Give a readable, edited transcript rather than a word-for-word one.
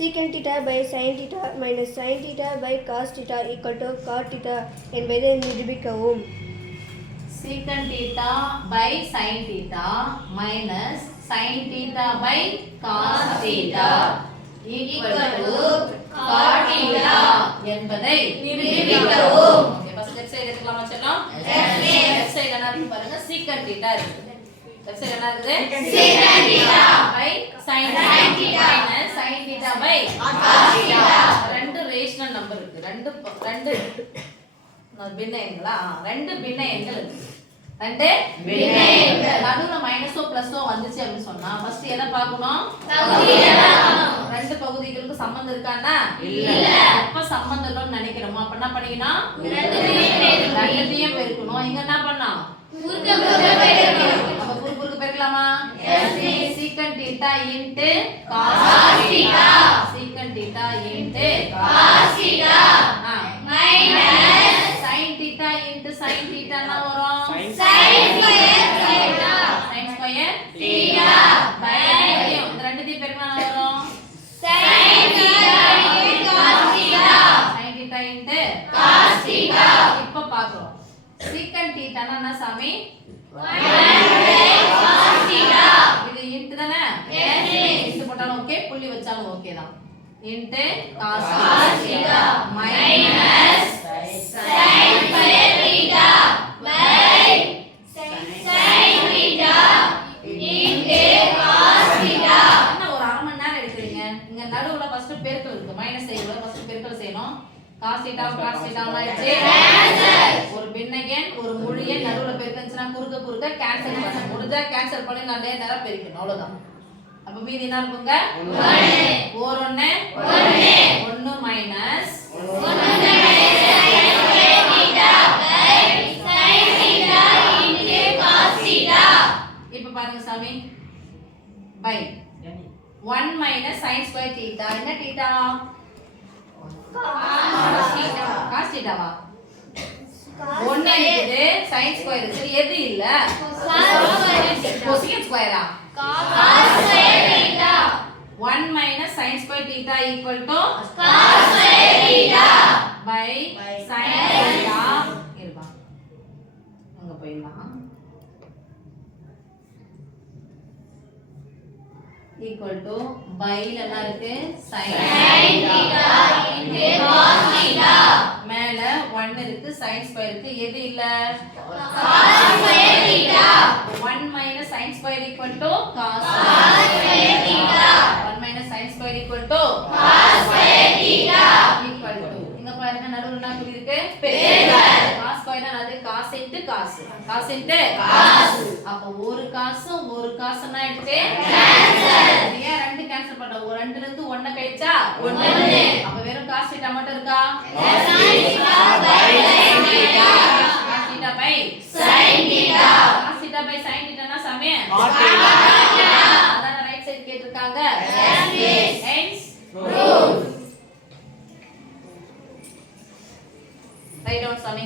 secant theta by sin theta minus sin theta by cos theta equal to cot theta என்பதை நிரூபிக்கவும். secant theta by sin theta minus sin theta by cos theta equal to cot theta என்பதை நிரூபிக்கவும். Okay first left side எடுத்துக்கலாமா செல்லம்? Left side என்ன இருக்கு பாருங்க, secant theta இருக்கு. லெஃப்ட் சைடு என்ன இருக்குது? secant theta by sin theta minus sin theta by cos theta. ரெண்டு ரேஷனல் நம்பர் இருக்கு. ரெண்டு பின்ன எண்களா? ரெண்டு பின்ன எண்கள் இருக்கு. ரெண்டு பின்ன எண்கள் நடுவுல மைனஸோ பிளஸோ வந்துச்சு அப்படி சொன்னா ஃபர்ஸ்ட் எதை பார்க்கணும்? பகுதியை பார்க்கணும். ரெண்டு பகுதிகளுக்கு சம்பந்தம் இருக்கானா? இல்ல. எப்ப சம்பந்தம் இல்லன்னு நினைக்கிறோமோ அப்ப என்ன பண்ணிக்கணும்? ரெண்டையும் பெருக்கணும். இங்க என்ன பண்ணோம்? குறுக்கு பெருக்கணும். அப்ப குறுக்கு பெருக்கலாமா? secant theta into cos theta. secant theta into cos theta minus sin theta into sin theta என்ன வரும்? sin square theta. sin square theta by இந்த ரெண்டுத்தையும் பெருக்கினா என்ன வரும்? sin theta into cos theta. sin theta into cos theta. இப்ப பாக்குறோம் secant theta னா என்ன சாமி? 1 cos theta. இது இன்ட் தானே? yes. இன்ட் போட்டாலும் ஓகே, புள்ளி வச்சாலும் ஓகே தான். Int cos theta minus sin square theta by sin theta into cos theta. என்ன ஒரு அரை மணி நேரம் எடுக்கிறீங்க? இங்க நடுவுல ஃபர்ஸ்ட் பெருக்கல் இருக்கு. மைனஸ் செய்யணும், ஃபர்ஸ்ட் பெருக்கல் செய்யணும். cos theta ஆயிடுச்சு. ஒரு பின்ன எண் ஒரு முழு எண் நடுவுல பெருக்கச்சுனா குறுக்க கேன்சல் பண்ண முடிஞ்சா கேன்சல் பண்ணி நான் நேரா பெருக்கணும். அவ்வளவுதான். அப்ப மீதி என்ன இருக்குங்க? 1 1 மைனஸ் 1 இப்ப பாருங்க சாமி, by 1 minus sin square theta. என்ன theta? cos theta வா? 1 இருக்குது, sin ஸ்கொயர் இருக்குது. எது இல்ல? cosecant ஸ்கொயரா? cos square theta. 1 minus sin square theta equal to cos square theta by sin theta. இருப்பா அங்க போயிடலாம். equal to by என்ன இருக்கு? sin theta into cos theta. மேல 1 இருக்கு, sin square இருக்கு. எது இல்ல? cos square theta. 1 minus sin square equal to cos square theta. 1 minus sin square equal to cos square theta equal to இங்க பாருங்க நடுவுல என்ன குறி இருக்கு? பெருக்கல். cos square னா அது cos into cos. cos into cos. அப்ப ஒரு cos ஒரு cos னா எடுத்து கேன்சல். ஏன் ரெண்டு கேன்சல் பண்றோம்? ஒரு 2ல இருந்து 1 கழிச்சா 1. அப்ப வெறும் cos theta மட்டும் இருக்கா? sin theta by sin theta. cos theta by sin theta. cos theta by sin theta னா சாமி cot theta. அதான ரைட் சைடு கேட்டிருக்காங்க. yes. hence proof. Write down Swami.